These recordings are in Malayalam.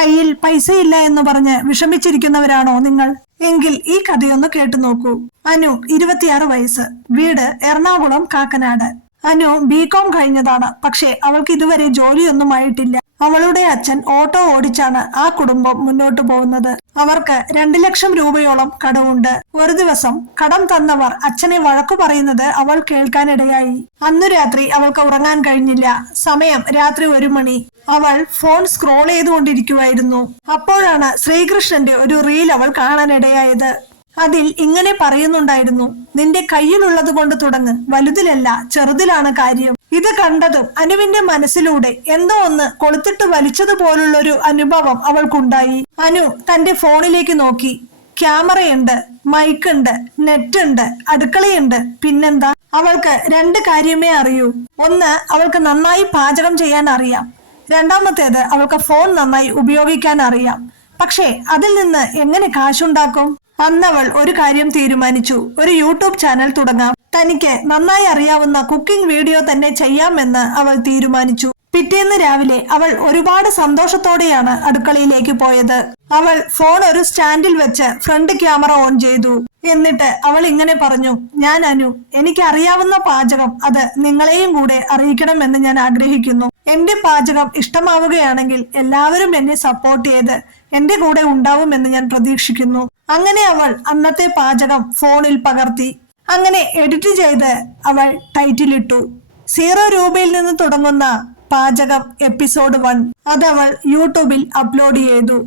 കയ്യിൽ പൈസയില്ല എന്ന് പറഞ്ഞ് വിഷമിച്ചിരിക്കുന്നവരാണോ നിങ്ങൾ? എങ്കിൽ ഈ കഥയൊന്ന് കേട്ടു നോക്കൂ. അനു, 26 വയസ്സ്, വീട് എറണാകുളം കാക്കനാട്. അനു ബികോം കഴിഞ്ഞതാണ്. പക്ഷേ അവൾക്ക് ഇതുവരെ ജോലിയൊന്നും ആയിട്ടില്ല. അവളുടെ അച്ഛൻ ഓട്ടോ ഓടിച്ചാണ് ആ കുടുംബം മുന്നോട്ടു പോകുന്നത്. അവർക്ക് 2 ലക്ഷം രൂപയോളം കടമുണ്ട്. ഒരു ദിവസം കടം തന്നവർ അച്ഛനെ വഴക്കു പറയുന്നത് അവൾ കേൾക്കാനിടയായി. അന്നു രാത്രി അവൾക്ക് ഉറങ്ങാൻ കഴിഞ്ഞില്ല. സമയം രാത്രി 1 മണി. അവൾ ഫോൺ സ്ക്രോൾ ചെയ്തുകൊണ്ടിരിക്കുവായിരുന്നു. അപ്പോഴാണ് ശ്രീകൃഷ്ണന്റെ ഒരു റീൽ അവൾ കാണാനിടയായത്. അതിൽ ഇങ്ങനെ പറയുന്നുണ്ടായിരുന്നു: നിന്റെ കയ്യിലുള്ളത് കൊണ്ട് തുടങ്ങ്, വലുതിലല്ല ചെറുതിലാണ് കാര്യം. ഇത് കണ്ടതും അനുവിന്റെ മനസ്സിലൂടെ എന്തോ ഒന്ന് കൊളുത്തിട്ട് വലിച്ചതുപോലുള്ളൊരു അനുഭവം അവൾക്കുണ്ടായി. അനു തന്റെ ഫോണിലേക്ക് നോക്കി. ക്യാമറയുണ്ട്, മൈക്കുണ്ട്, നെറ്റുണ്ട്, അടുക്കളയുണ്ട്. പിന്നെന്താ? അവൾക്ക് 2 കാര്യമേ അറിയൂ. ഒന്ന്, അവൾക്ക് നന്നായി പാചകം ചെയ്യാൻ അറിയാം. രണ്ടാമത്തേത്, അവൾക്ക് ഫോൺ നന്നായി ഉപയോഗിക്കാൻ അറിയാം. പക്ഷേ അതിൽ നിന്ന് എങ്ങനെ കാശുണ്ടാക്കും? അന്നവൾ ഒരു കാര്യം തീരുമാനിച്ചു. ഒരു യൂട്യൂബ് ചാനൽ തുടങ്ങാം. തനിക്ക് നന്നായി അറിയാവുന്ന കുക്കിംഗ് വീഡിയോ തന്നെ ചെയ്യാമെന്ന് അവൾ തീരുമാനിച്ചു. പിറ്റേന്ന് രാവിലെ അവൾ ഒരുപാട് സന്തോഷത്തോടെയാണ് അടുക്കളയിലേക്ക് പോയത്. അവൾ ഫോൺ ഒരു സ്റ്റാൻഡിൽ വെച്ച് ഫ്രണ്ട് ക്യാമറ ഓൺ ചെയ്തു. എന്നിട്ട് അവൾ ഇങ്ങനെ പറഞ്ഞു: ഞാൻ അനു, എനിക്ക് അറിയാവുന്ന പാചകം അത് നിങ്ങളെയും കൂടെ അറിയിക്കണമെന്ന് ഞാൻ ആഗ്രഹിക്കുന്നു. എന്റെ പാചകം ഇഷ്ടമാവുകയാണെങ്കിൽ എല്ലാവരും എന്നെ സപ്പോർട്ട് ചെയ്ത് എന്റെ കൂടെ ഉണ്ടാവുമെന്ന് ഞാൻ പ്രതീക്ഷിക്കുന്നു. അങ്ങനെ അവൾ അന്നത്തെ പാചകം ഫോണിൽ പകർത്തി. അങ്ങനെ എഡിറ്റ് ചെയ്ത് അവൾ ടൈറ്റിലിട്ടു: 0 രൂപയിൽ നിന്ന് തുടങ്ങുന്ന പാചകം എപ്പിസോഡ് 1. അതവൾ യൂട്യൂബിൽ അപ്ലോഡ് ചെയ്തു.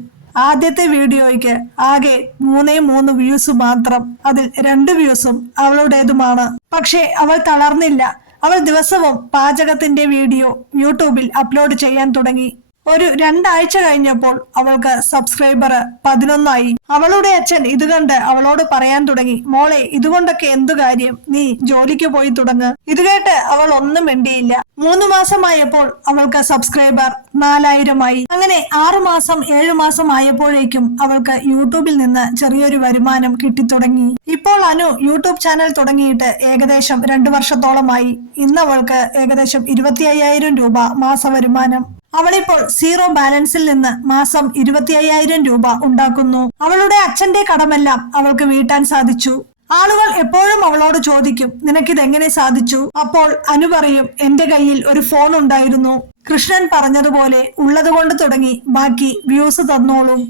ആദ്യത്തെ വീഡിയോയ്ക്ക് ആകെ 3 വ്യൂസ് മാത്രം. അതിൽ 2 വ്യൂസും അവളുടേതുമാണ്. പക്ഷേ അവൾ തളർന്നില്ല. അവൾ ദിവസവും പാചകത്തിന്റെ വീഡിയോ യൂട്യൂബിൽ അപ്ലോഡ് ചെയ്യാൻ തുടങ്ങി. ഒരു 2 ആഴ്ച കഴിഞ്ഞപ്പോൾ അവൾക്ക് സബ്സ്ക്രൈബർ 11 ആയി. അവളുടെ അച്ഛൻ ഇത് കണ്ട് അവളോട് പറയാൻ തുടങ്ങി: മോളെ, ഇതുകൊണ്ടൊക്കെ എന്തു കാര്യം? നീ ജോലിക്ക് പോയി തുടങ്ങ്. ഇത് കേട്ട് അവൾ ഒന്നും മിണ്ടിയില്ല. 3 മാസമായപ്പോൾ അവൾക്ക് സബ്സ്ക്രൈബർ 4000 ആയി. അങ്ങനെ 6 മാസം 7 മാസം ആയപ്പോഴേക്കും അവൾക്ക് യൂട്യൂബിൽ നിന്ന് ചെറിയൊരു വരുമാനം കിട്ടിത്തുടങ്ങി. ഇപ്പോൾ അനു യൂട്യൂബ് ചാനൽ തുടങ്ങിയിട്ട് ഏകദേശം 2 വർഷത്തോളമായി. ഇന്ന് അവൾക്ക് ഏകദേശം 25,000 രൂപ മാസ വരുമാനം. അവളിപ്പോൾ 0 ബാലൻസിൽ നിന്ന് മാസം 25,000 രൂപ ഉണ്ടാക്കുന്നു. അവളുടെ അച്ഛന്റെ കടമെല്ലാം അവൾക്ക് വീട്ടാൻ സാധിച്ചു. ആളുകൾ എപ്പോഴും അവളോട് ചോദിക്കും: നിനക്കിതെങ്ങനെ സാധിച്ചു? അപ്പോൾ അനു പറയും: എന്റെ കയ്യിൽ ഒരു ഫോൺ ഉണ്ടായിരുന്നു. കൃഷ്ണൻ പറഞ്ഞതുപോലെ ഉള്ളത് കൊണ്ട് തുടങ്ങി, ബാക്കി വ്യൂസ് തന്നോളും.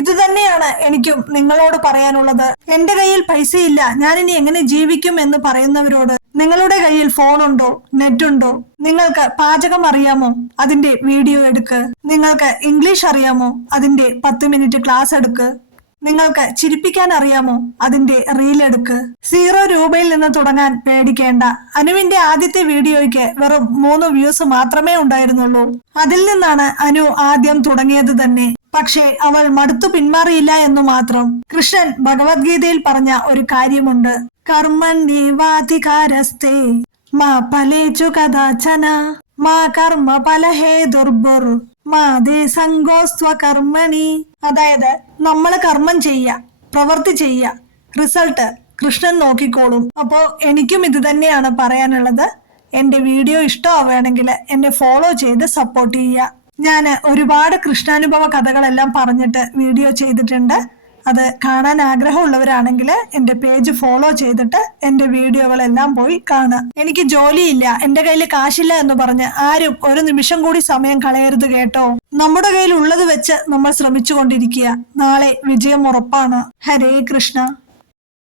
ഇത് തന്നെയാണ് എനിക്കും നിങ്ങളോട് പറയാനുള്ളത്. എന്റെ കയ്യിൽ പൈസയില്ല, ഞാനിനി എങ്ങനെ ജീവിക്കും എന്ന് പറയുന്നവരോട്, നിങ്ങളുടെ കയ്യിൽ ഫോണുണ്ടോ, നെറ്റുണ്ടോ? നിങ്ങൾക്ക് പാചകം അറിയാമോ? അതിന്റെ വീഡിയോ എടുക്ക്. നിങ്ങൾക്ക് ഇംഗ്ലീഷ് അറിയാമോ? അതിന്റെ 10 മിനിറ്റ് ക്ലാസ് എടുക്ക്. നിങ്ങൾക്ക് ചിരിപ്പിക്കാൻ അറിയാമോ? അതിന്റെ റീൽ എടുക്ക്. 0 രൂപയിൽ നിന്ന് തുടങ്ങാൻ പേടിക്കേണ്ട. അനുവിന്റെ ആദ്യത്തെ വീഡിയോയ്ക്ക് വെറും 3 വ്യൂസ് മാത്രമേ ഉണ്ടായിരുന്നുള്ളൂ. അതിൽ നിന്നാണ് അനു ആദ്യം തുടങ്ങിയത് തന്നെ. പക്ഷേ അവൾ മടുത്തു പിന്മാറിയില്ല എന്നു മാത്രം. കൃഷ്ണൻ ഭഗവത്ഗീതയിൽ പറഞ്ഞ ഒരു കാര്യമുണ്ട്: കർമ്മണ്യേവാധികാരസ്തേ മാ ഫലേഷു കദാചന മാ കർമ്മ ഫലഹേ ദുർബുർ മാ ദേ സംഗോസ്ത്വ കർമ്മണി. അതായത് നമ്മൾ കർമ്മം ചെയ്യ, പ്രവൃത്തി ചെയ്യ, റിസൾട്ട് കൃഷ്ണൻ നോക്കിക്കോളും. അപ്പോ എനിക്കും ഇത് തന്നെയാണ് പറയാനുള്ളത്. എന്റെ വീഡിയോ ഇഷ്ടമാവുകയാണെങ്കിൽ എന്നെ ഫോളോ ചെയ്ത് സപ്പോർട്ട് ചെയ്യുക. ഞാൻ ഒരുപാട് കൃഷ്ണാനുഭവ കഥകളെല്ലാം പറഞ്ഞിട്ട് വീഡിയോ ചെയ്തിട്ടുണ്ട്. അത് കാണാൻ ആഗ്രഹമുള്ളവരാണെങ്കിൽ എന്റെ പേജ് ഫോളോ ചെയ്തിട്ട് എന്റെ വീഡിയോകളെല്ലാം പോയി കാണുക. എനിക്ക് ജോലിയില്ല, എന്റെ കയ്യിൽ കാശില്ല എന്ന് പറഞ്ഞ് ആരും ഒരു നിമിഷം കൂടി സമയം കളയരുത് കേട്ടോ. നമ്മുടെ കയ്യിൽ ഉള്ളത് വെച്ച് നമ്മൾ ശ്രമിച്ചുകൊണ്ടിരിക്കുക. നാളെ വിജയം ഉറപ്പാണ്. ഹരേ കൃഷ്ണ.